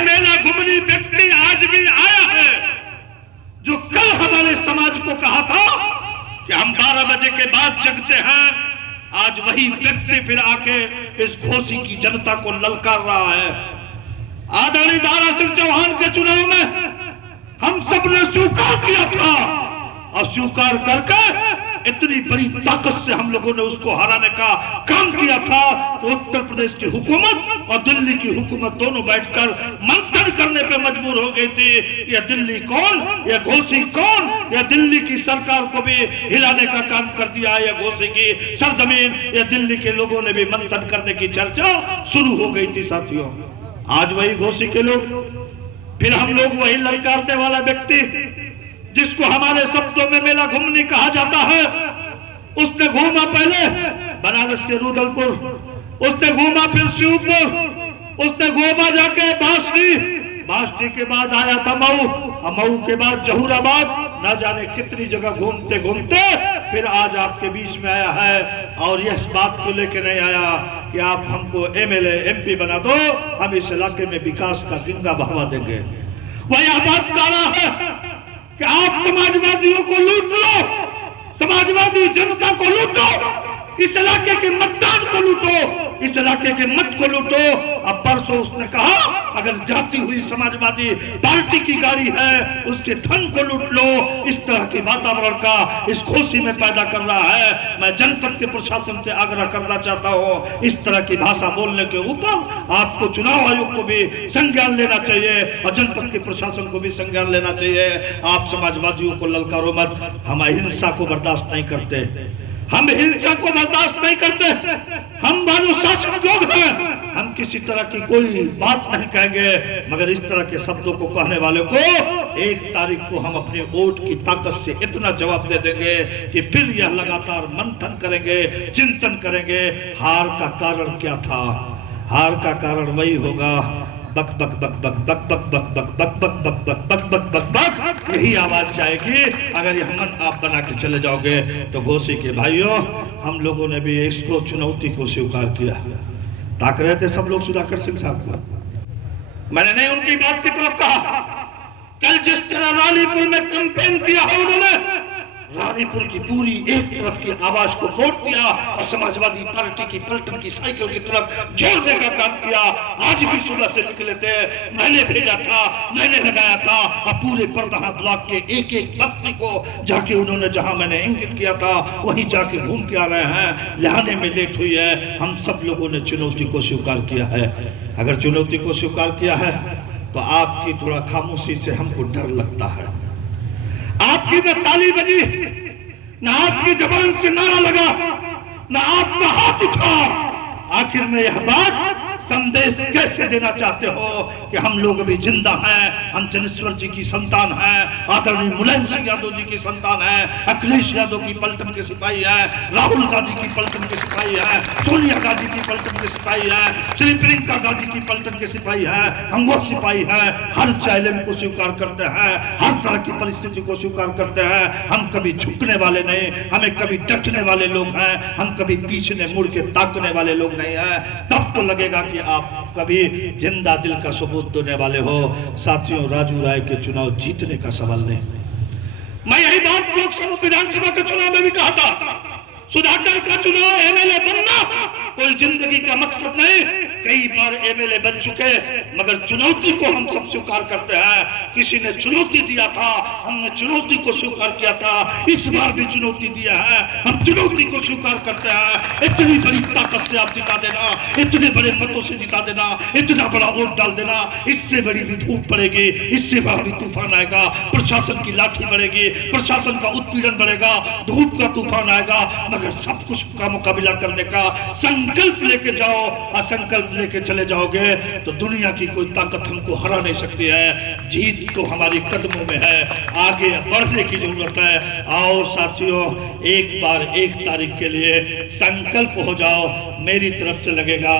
मेला घुमनी व्यक्ति आज भी आया है जो कल हमारे समाज को कहा था कि हम 12 बजे के बाद जगते हैं। आज वही व्यक्ति फिर आके इस घोसी की जनता को ललकार रहा है। आदरणीय दारा सिंह चौहान के चुनाव में हम सब ने स्वीकार किया था और स्वीकार करके इतनी बड़ी ताकत से हम लोगों ने उसको हराने का काम किया था। तो उत्तर प्रदेश की हुकूमत और दिल्ली की हुकूमत दोनों बैठकर मंथन करने पे मजबूर हो गई थी। ये दिल्ली कौन, ये घोसी कौन, ये दिल्ली की सरकार को भी हिलाने का काम कर दिया है। ये घोसी की सरजमीन, ये दिल्ली के लोगों ने भी मंथन करने की चर्चा शुरू हो गई थी। साथियों, आज वही घोसी के लोग, फिर हम लोग वही ललकारने वाला व्यक्ति जिसको हमारे शब्दों में मेला घूमनी कहा जाता है, उसने घूमा पहले बनारस के रुदलपुर, उसने घूमा फिर शिवपुर, उसने घूमा जाके बांसडी के बाद आया था मऊ, मऊ के बाद जहूराबाद, न जाने कितनी जगह घूमते घूमते फिर आज आपके बीच में आया है। और यह इस बात को लेकर नहीं आया कि आप हमको एमएलए एमपी बना दो, हम इस इलाके में विकास का जिंदा बढ़ावा देंगे। वह यह बात कह रहा है कि आप समाजवादियों को लूट लो, समाजवादी जनता को लूटो, इस इलाके के मतदान को लूटो, इस इलाके के मत को लूटो। अब परसों उसने कहा अगर जाती हुई समाजवादी पार्टी की गाड़ी है उसके धन को लूट लो। इस तरह के वातावरण का इस घोसी में पैदा कर रहा है। मैं जनपद के प्रशासन से आग्रह करना चाहता हूँ, इस तरह की भाषा बोलने के ऊपर आपको चुनाव आयोग को भी संज्ञान लेना चाहिए और जनपद के प्रशासन को भी संज्ञान लेना चाहिए। आप समाजवादियों को ललकारो मत, हम हिंसा को बर्दाश्त नहीं करते, हम हिंसा को बर्दाश्त नहीं करते, हम अनुशासित लोग हैं, हम किसी तरह की कोई बात नहीं कहेंगे। मगर इस तरह के शब्दों को कहने वाले को 1 तारीख को हम अपने वोट की ताकत से इतना जवाब दे देंगे कि फिर यह लगातार मंथन करेंगे, चिंतन करेंगे। हार का कारण क्या था? हार का कारण वही होगा बक बक बक बक बक बक बक बक बक बक बक बक बक बक बक बक, यही आवाज जाएगी। अगर यह मन आप बना के चले जाओगे तो घोसी के भाइयों, हम लोगों ने भी इसको चुनौती को स्वीकार किया। ताक रहे थे सब लोग सुधाकर सिंह साहब को, मैंने नहीं उनकी बात की तरफ कहा। कल जिस तरह रानीपुर में कैंपेन किया है उन्होंने, रानीपुर की पूरी एक तरफ की आवाज को तोड़ दिया और समाजवादी पार्टी की पलटन की साइकिल की तरफ जोड़ने का काम किया। आज भी सुबह से निकले थे, मैंने भेजा था, मैंने लगाया था और पूरे परदहा ब्लॉक के एक एक बस्ती को जाके उन्होंने जहां मैंने इंगित किया था वहीं जाके घूम के आ रहे हैं। लाने में लेट हुई है। हम सब लोगों ने चुनौती को स्वीकार किया है। अगर चुनौती को स्वीकार किया है तो आपकी थोड़ा खामोशी से हमको डर लगता है। आपकी न ताली बजी, न आपकी जबान से नारा लगा, न आपका हाथ उठा। आखिर में यह बात संदेश कैसे देना चाहते हो कि हम लोग अभी जिंदा हैं, हम जनेश्वर जी की संतान हैं, आदरणीय मुलायम सिंह यादव जी की संतान है, अखिलेश यादव की पलटन के सिपाही है, राहुल गांधी की पलटन के सिपाही है, सोनिया गांधी की पलटन के सिपाही है, श्री प्रियंका गांधी की पलटन के सिपाही है। हम वो सिपाही हैं, हर चैलेंज को स्वीकार करते हैं, हर तरह की परिस्थिति को स्वीकार करते हैं। हम कभी झुकने वाले नहीं, हमें कभी डटने वाले लोग हैं, हम कभी पीछे मुड़ के ताकने वाले लोग नहीं है। तब तो लगेगा कि आप कभी जिंदा दिल का सबूत देने वाले हो। साथियों, राजू राय के चुनाव जीतने का सवाल नहीं। मैं यही बात लोकसभा विधानसभा के चुनाव में भी कहा था, सुधाकर का चुनाव एमएलए बनना कोई जिंदगी का मकसद नहीं। कई बार एमएलए बन चुके, मगर चुनौती को हम सब स्वीकार करते हैं। किसी ने चुनौती दिया था, हमने चुनौती को स्वीकार किया था। इस बार भी चुनौती दिया है, हम चुनौती को स्वीकार करते हैं। इतनी बड़ी ताकत से आप जिता देना, इतने बड़े मतों से जिता देना, इतना बड़ा वोट डाल देना, इससे बड़ी भी धूप पड़ेगी, इससे बड़ा भी तूफान आएगा, प्रशासन की लाठी बढ़ेगी, प्रशासन का उत्पीड़न बढ़ेगा, धूप का तूफान आएगा। मगर सब कुछ का मुकाबला करने का संकल्प लेके जाओ, असंकल्प लेके चले जाओगे तो दुनिया की कोई ताकत हमको हरा नहीं सकती है। जीत तो हमारी कदमों में है, आगे बढ़ने की जरूरत है। आओ साथियों, एक बार 1 तारीख के लिए संकल्प हो जाओ। मेरी तरफ से लगेगा